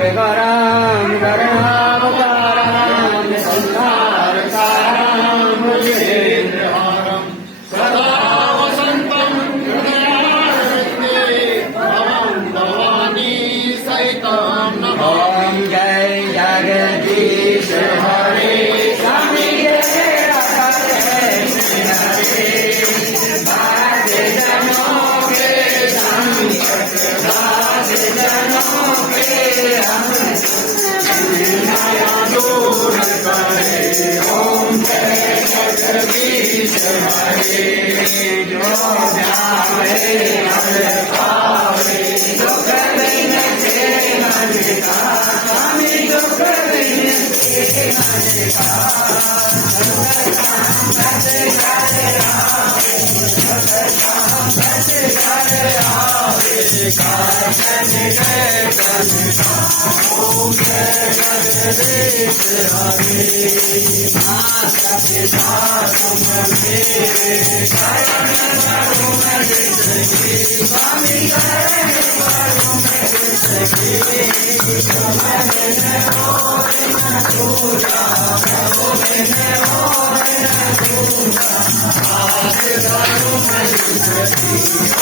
सर्वकरां करुणावतारां संसारसारां भुजेन्द्रहारं सदा वसन्तं हृदयारण्ये भवं भवानी सहितं नमामि। जय जगदीश हरे स्वामी जय राधे हरे बाजे जनों के स्वामी बाजे जनों के माया दूर करे ओम जय जगदीश हरे जो जावे हर पावे दुख दिन के मन का स्वामी दुख दिन के मन का ओम जय जगदीश हरे माता पिता तुम मेरे शरण जिंदगी स्वामी शरण जिंदगी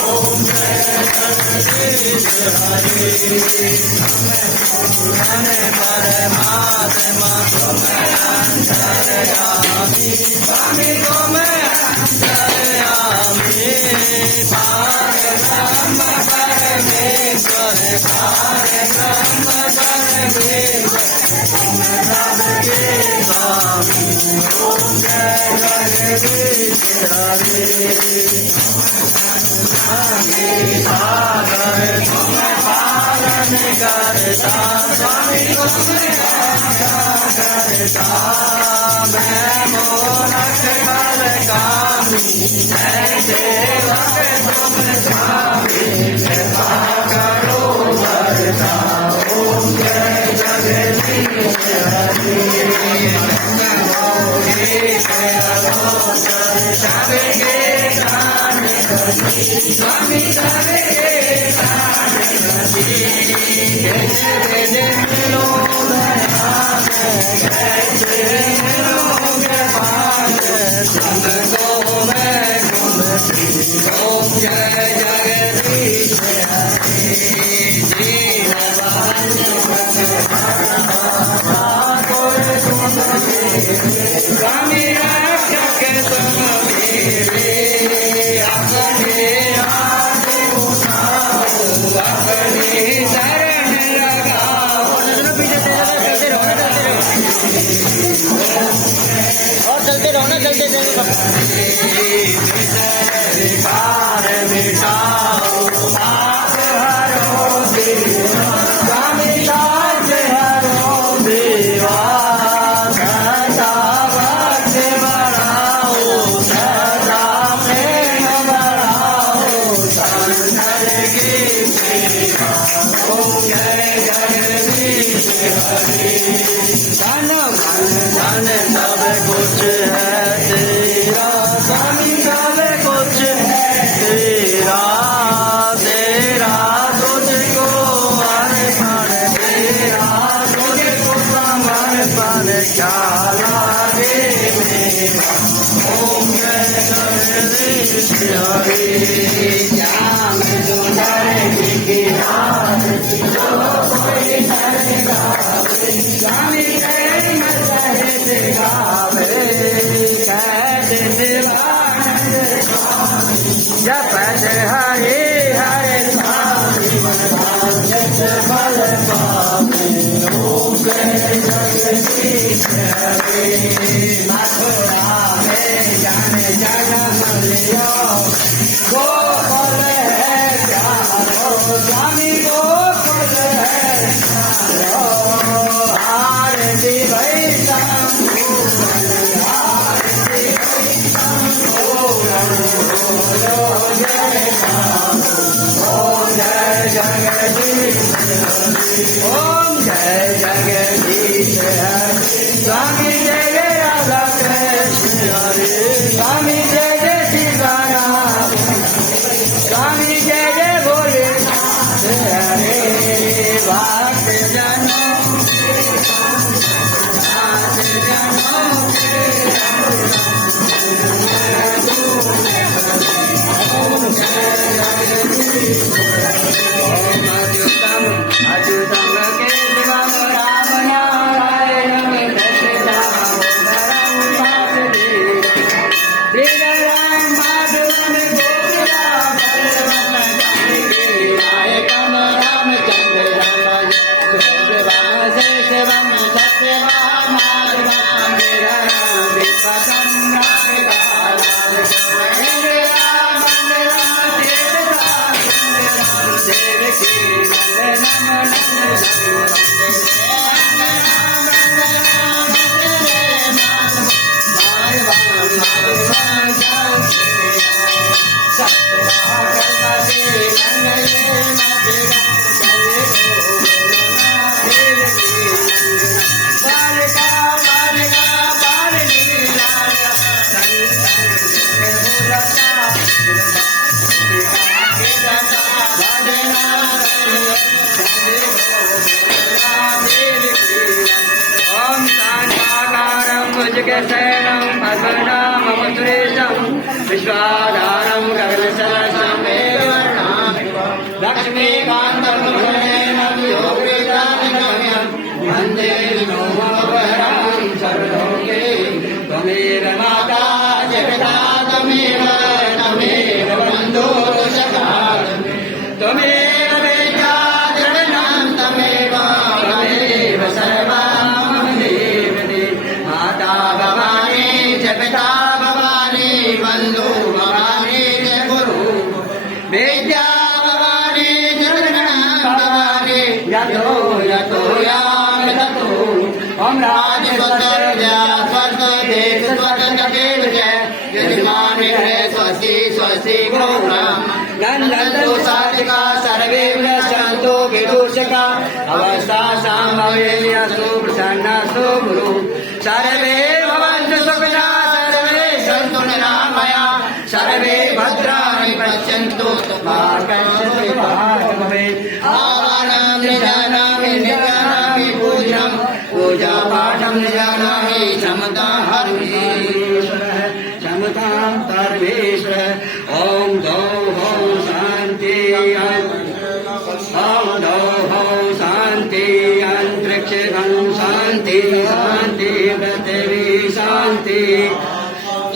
ओम जय जगदीश हरे परमात्मा तुम अंतर्यामी स्वामी तुम अंतर्यामी पारब्रह्म परमेश्वर पारब्रह्म परमेश्वर तुम सबके स्वामी ओम जय जगदीश हरे सागर तुम पालन करता स्वामी तुम करता मैं मोरख कल कामी मैं सेवक तुम स्वामी कृपा करो भरता ओम जय जगदीश हरे सबके स्वामी सबके ओम जय जगदीश हरे स्वामी रक्षक तुम मेरे अपने हाथ उठाओ अपनी शरण लगाओ और चलते रहो ना चलते कार मिटाओ पाप हरो देवा स्वामी लाज हरो देवा सदा भक्त बढ़ाओ सदा प्रेम बढ़ाओ संसार की सेवा ओम जय जगदीश हरे धन धन सब कुछ है तेरा स्वामी सब कुछ है तेरा तेरा तुझको अर्पण तेरा तुझको समर्पण क्या लागे मेरा ओम जय जगदीश हरे श्याम सुंदर की रात जो कोई नर गावे स्वामी जय सहित गावे कहते शिवानंद जपत हरे हरे स्वामी फल पावे ओम जय जगदीश हरे मथुरा में जन जन्म लियो गोकुल है प्यारो स्वामी गोकुल है प्यारो आरती भई ओम जय जगदीश हरे स्वामी जय जय राधा कृष्ण हरे स्वामी जय जय सीताराम स्वामी जय जय भोलेनाथ हरे भक्त शयनं पद्मनाभं सुरेशं विश्वाधारं गगनसदृशं मेघवर्णं लक्ष्मीकान्तं गगनेन योगेन्द्रादिगम्यं वन्दे विष्णुमभयं सर्वलोके त्वमेव माता जगता त्वमेव त्वमेव बन्धुः सखा त्वमेव वेद्या जगन्नाथ त्वमेव त्वमेव सर्वं मम देवते माता भवानी जगता भवानी बन्धु भवानी जय गुरु वेद्या भवानी जगन्नाथ भवानी यतो यतो याम ततो हम राज स्वतर्या स्वर्ग देव स्वर्ग देव जय यजमान है स्वस्ति स्वस्ति गौरम नंदो साधिका सर्वे नश्यन्तो विदूषका अवस्था संभवेयस्तु प्रसन्नस्तु गुरु सर्वे भवन्तु सुखिनः सर्वे सन्तु निरामया सर्वे भद्राणि पश्यन्तु मा कश्चित् भवेत् आवाहनं जानामि निजानामि पूज्यं पूजा पाठं जानामि समता हरिश्वरः समतां परमेश्वर ॐ गौः शान्ति ॐ गौः शान्ति अन्तरिक्षं शान्ति शान्ति पृथिवी शान्ति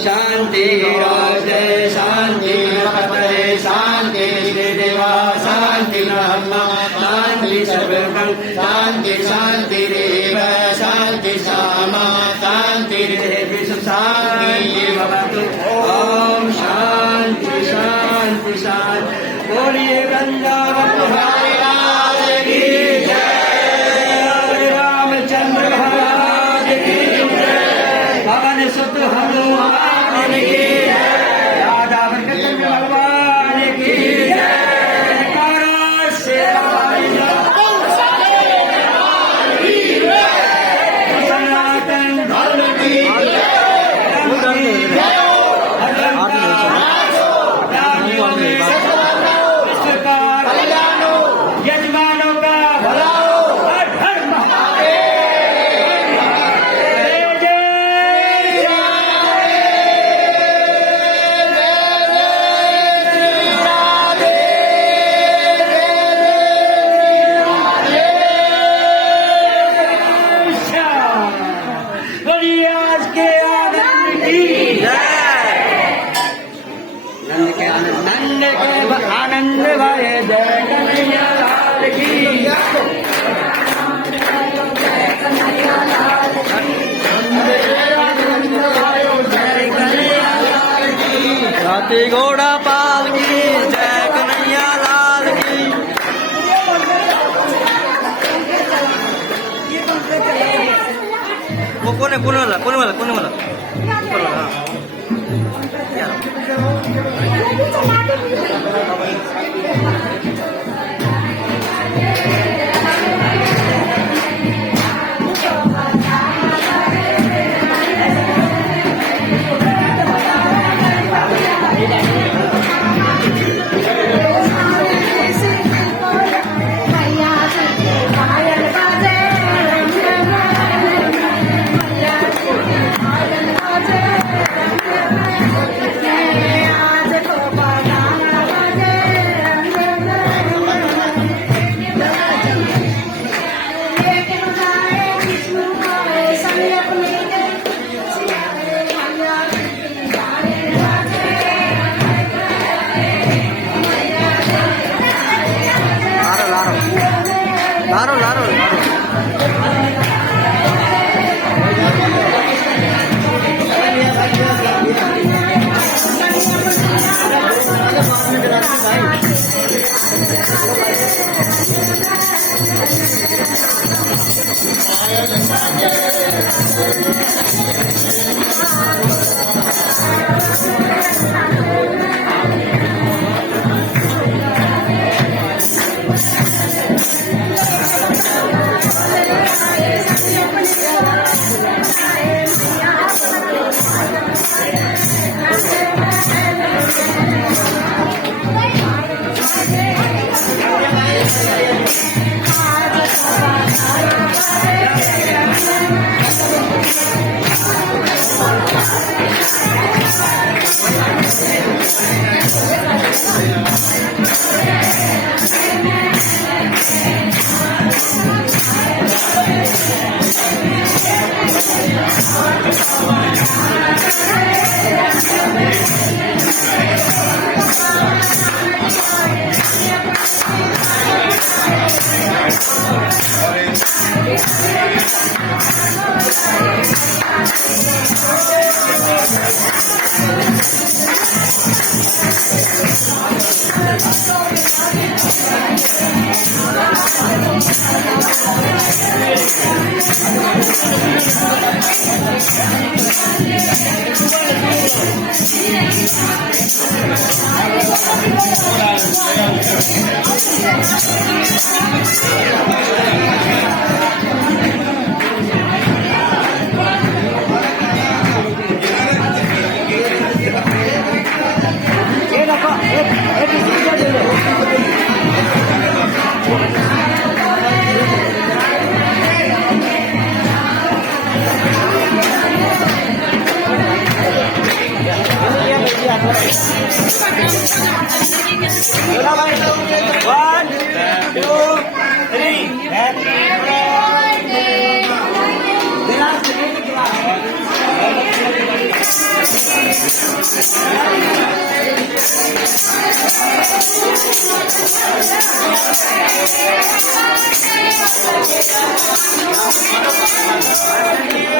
शान्ति राजे शान्ति पतये शान्ति श्रीदेवा शान्ति ब्रह्मा शान्ति सर्वं शान्ति शान्तिरेव शान्ति सामा शान्तिरेव शान्ति भवतु ॐ शान्ति शान्ति शान्ति बोलिए वृंदावन बिहारी लाल की जय रामचंद्र महाराज की जय पवन सुत हनुमान की जय राधा कृष्ण भगवान की जय सनातन धर्म की यजमानों का भला हो हर हर महादेव जय बोलिए आज के आनंद की नंद के आनंद भाई जय कन्हैया लाल की हाथी घोड़ा पाल की जय कन्हैया लाल की वो कौन है कौन वाला मैया One, two, three. Happy birthday.